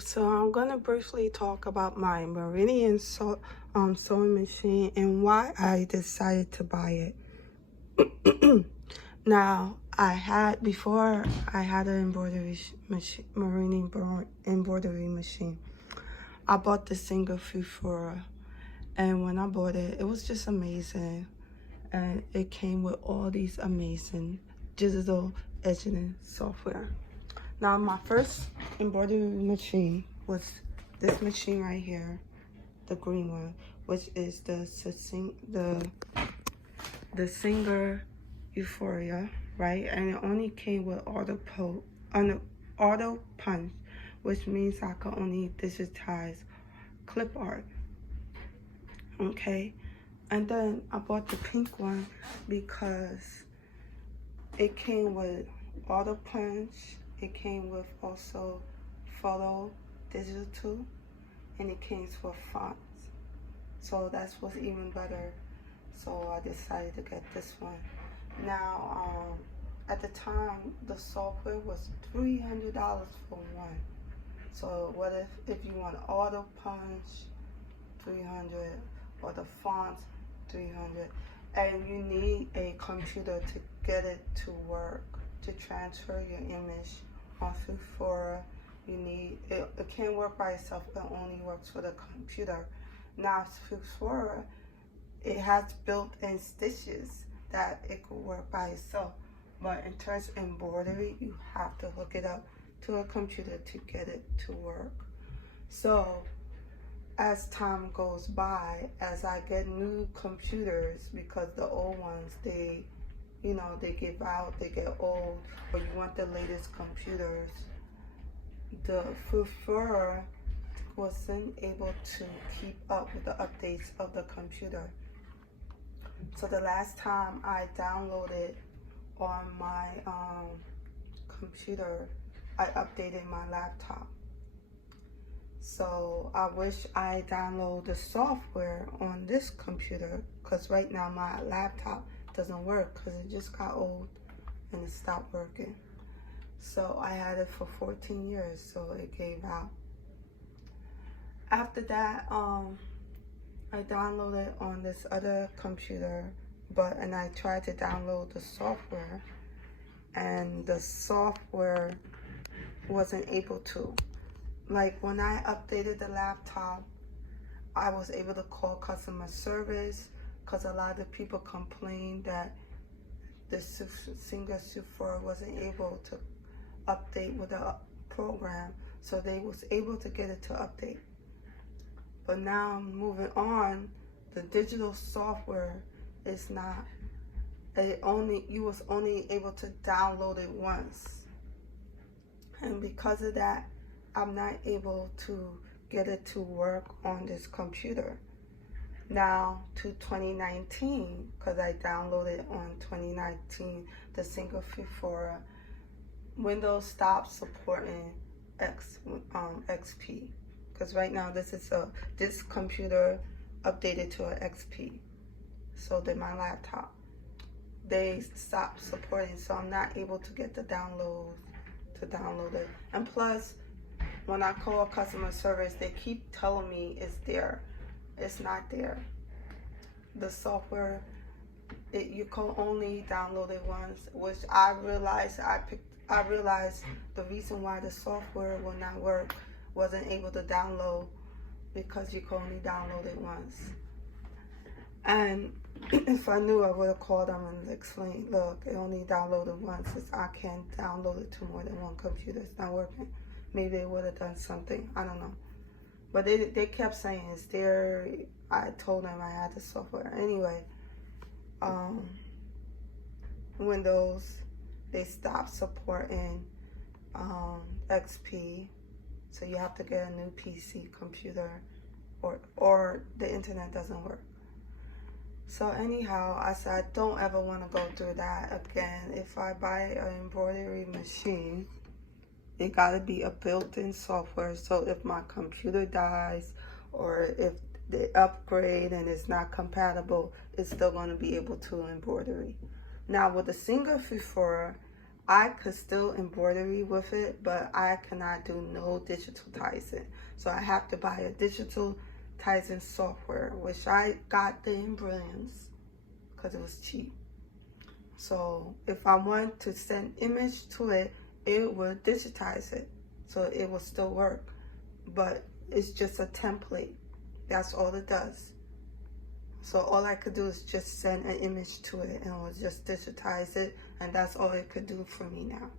So I'm gonna briefly talk about my Meridian sewing machine and why I decided to buy it. Now, before I had an embroidery machine, Meridian embroidery machine. I bought the single Fufura, and when I bought it, it was just amazing, and it came with all these amazing digital etching software. Now, my first embroidery machine was this machine right here, the green one, which is the Singer Euphoria, right? And it only came with auto punch, which means I could only digitize clip art. Okay, and then I bought the pink one because it came with auto punch. It came with also photo digital, and it came with fonts. So that's what's even better. So I decided to get this one. Now, at the time, the software was $300 for one. So what if you want auto punch, 300, or the fonts, 300, and you need a computer to get it to work, to transfer your image on Fufura. You need it. It can't work by itself. It only works with a computer. Now Fufura, it has built-in stitches that it could work by itself. But in terms of embroidery, you have to hook it up to a computer to get it to work. So as time goes by, as I get new computers, because the old ones, they give out, they get old, or you want the latest computers, the Fufura wasn't able to keep up with the updates of the computer. So the last time I downloaded on my computer, I updated my laptop. So I wish I download the software on this computer, because right now my laptop doesn't work because it just got old and it stopped working. So I had it for 14 years, so it gave out. After that, I downloaded on this other computer, and I tried to download the software, and the software wasn't able to. Like when I updated the laptop, I was able to call customer service because a lot of the people complained that the Singer Fufura wasn't able to update with the program, so they was able to get it to update. But now moving on, the digital software is not. You was only able to download it once, and because of that, I'm not able to get it to work on this computer. Now to 2019, because I downloaded on 2019 the Singer Fufura, Windows stopped supporting XP. Because right now this computer updated to an XP. So did my laptop. They stopped supporting, so I'm not able to get the download it. And plus, when I call customer service, they keep telling me it's there. It's not there. The software, you can only download it once, which I realized the reason why the software will not work, wasn't able to download, because you can only download it once. And if I knew, I would have called them and explained, look, it only downloaded once. I can't download it to more than one computer. It's not working. Maybe they would have done something. I don't know. But they kept saying it's there. I told them I had the software. Anyway, Windows, they stopped supporting XP. So you have to get a new PC computer, or the internet doesn't work. So anyhow, I said I don't ever want to go through that again. If I buy an embroidery machine, it got to be a built-in software. So if my computer dies, or if they upgrade and it's not compatible, it's still going to be able to embroidery. Now with the Singer Fufura, I could still embroidery with it, but I cannot do no digital Tizen. So I have to buy a digital Tizen software, which I got the Brilliance because it was cheap. So if I want to send image to it, it will digitize it. So it will still work. But it's just a template. That's all it does. So all I could do is just send an image to it and it will just digitize it, and that's all it could do for me now.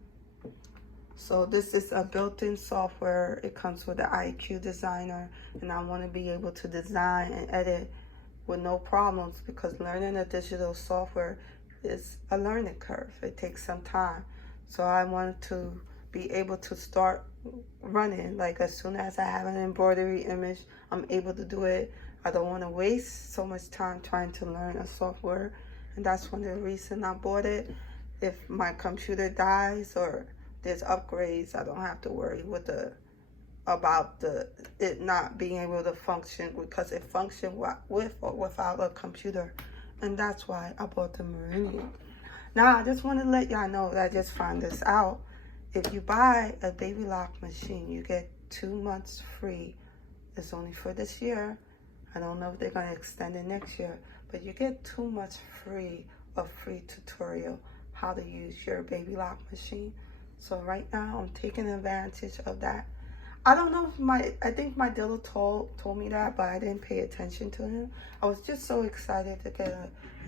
So this is a built-in software. It comes with the IQ designer, and I want to be able to design and edit with no problems, because learning a digital software is a learning curve. It takes some time. So I want to be able to start running, like as soon as I have an embroidery image, I'm able to do it. I don't want to waste so much time trying to learn a software, and that's one of the reasons I bought it. If my computer dies or there's upgrades, I don't have to worry about it not being able to function, because it functions with or without a computer, and that's why I bought the Meridian. Now I just want to let y'all know that I just found this out. If you buy a baby lock machine, you get 2 months free. It's only for this year. I don't know if they're going to extend it next year, but you get 2 months free of free tutorial how to use your baby lock machine. So right now I'm taking advantage of that. I don't know if I think my dealer told me that, but I didn't pay attention to him. I was just so excited to get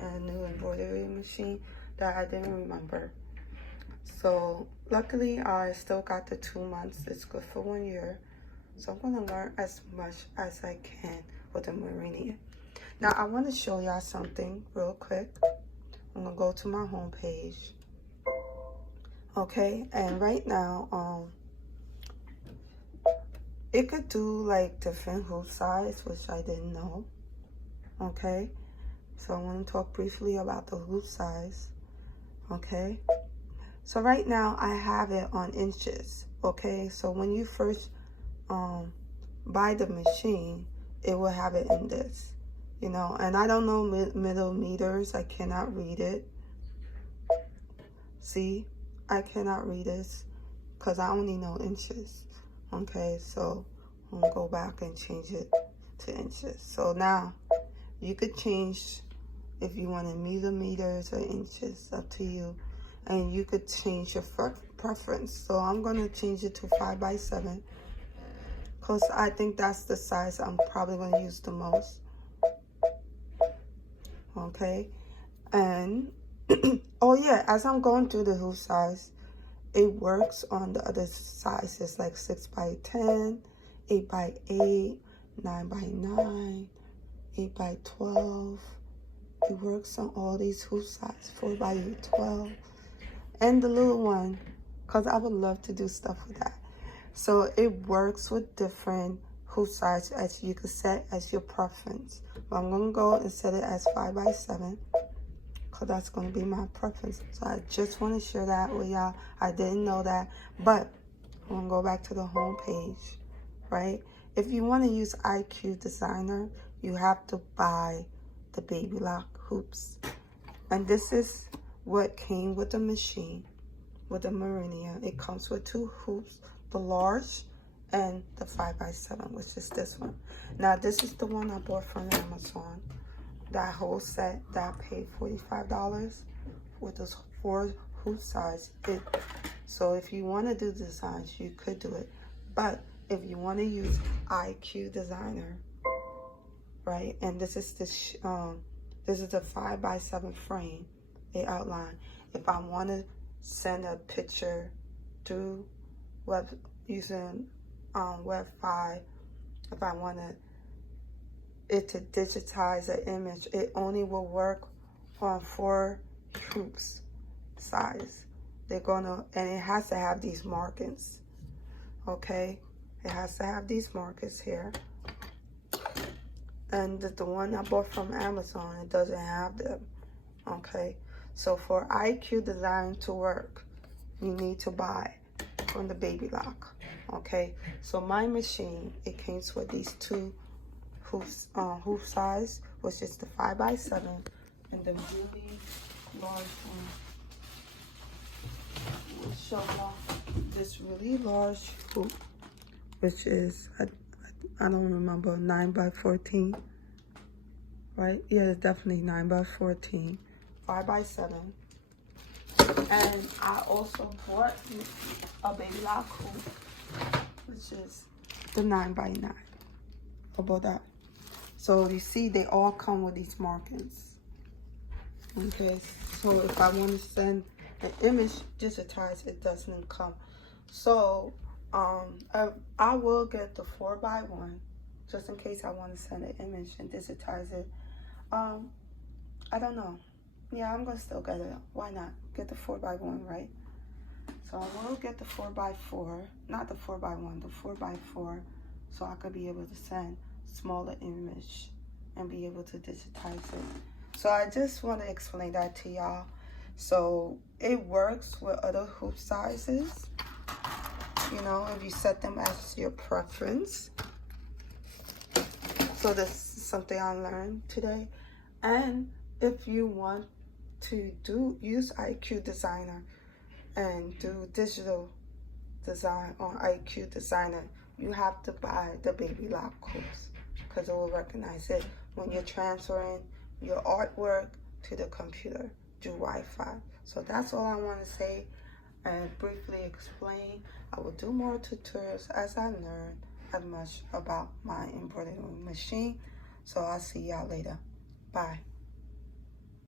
a new embroidery machine that I didn't remember. So luckily I still got the 2 months. It's good for 1 year. So I'm going to learn as much as I can with the Meridian. Now I want to show y'all something real quick. I'm going to go to my home page. Okay, and right now it could do like different hoop size, which I didn't know. Okay, so I want to talk briefly about the hoop size. Okay, so right now I have it on inches. Okay, so when you first buy the machine, it will have it in this, you know, and I don't know millimeters. I cannot read it. See, I cannot read this because I only know inches. Okay, so I'm gonna go back and change it to inches. So now you could change if you wanted millimeters or inches, up to you, and you could change your preference. So I'm gonna change it to 5 by 7 because I think that's the size I'm probably gonna use the most. Okay, and oh yeah, as I'm going through the hoop size, it works on the other sizes like 6 by 10, 8 by 8, 9 by 9, 8 by 12. It works on all these hoop sizes, 4 by 12, and the little one, because I would love to do stuff with that. So it works with different hoop size as you can set as your preference. But I'm gonna go and set it as 5 by 7. Because that's going to be my preference. So I just want to share that with y'all. I didn't know that. But I'm going to go back to the home page, right? If you want to use IQ Designer, you have to buy the baby lock hoops. And this is what came with the machine, with the Meridian. It comes with 2 hoops, the large and the 5 by 7, which is this one. Now, this is the one I bought from Amazon. That whole set that I paid $45 with those 4 hoop size. So if you want to do designs, you could do it. But if you want to use IQ Designer, right? And this is a 5 by 7 frame. They outline. If I want to send a picture through web using Web 5, if I want it to digitize an image, it only will work on 4 hoops size. And it has to have these markings. Okay, it has to have these markings here. And the one I bought from Amazon, it doesn't have them. Okay, so for IQ Design to work, you need to buy from the baby lock. Okay, so my machine, it came with these 2 hoop size, which is the 5 by 7 and the really large one, show off this really large hoop, which is, I don't remember, 9 by 14, right? Yeah, it's definitely 9 by 14, 5 by 7. And I also bought a baby lock hoop, which is the 9 by 9. How about that? So you see, they all come with these markings. Okay, so if I want to send an image digitized, it doesn't come. So I will get the 4 by 1 just in case I want to send an image and digitize it. I don't know. Yeah, I'm gonna still get it. Why not? Get the 4 by 1, right? So I will get the 4 by 4, not the 4 by 1, the 4 by 4, so I could be able to send smaller image and be able to digitize it. So I just want to explain that to y'all. So it works with other hoop sizes, you know, if you set them as your preference. So this is something I learned today. And if you want to use IQ Designer and do digital design on IQ Designer, you have to buy the baby lock hoops because it will recognize it when you're transferring your artwork to the computer through Wi-Fi. So that's all I want to say and briefly explain. I will do more tutorials as I learn as much about my embroidery machine. So I'll see y'all later. Bye.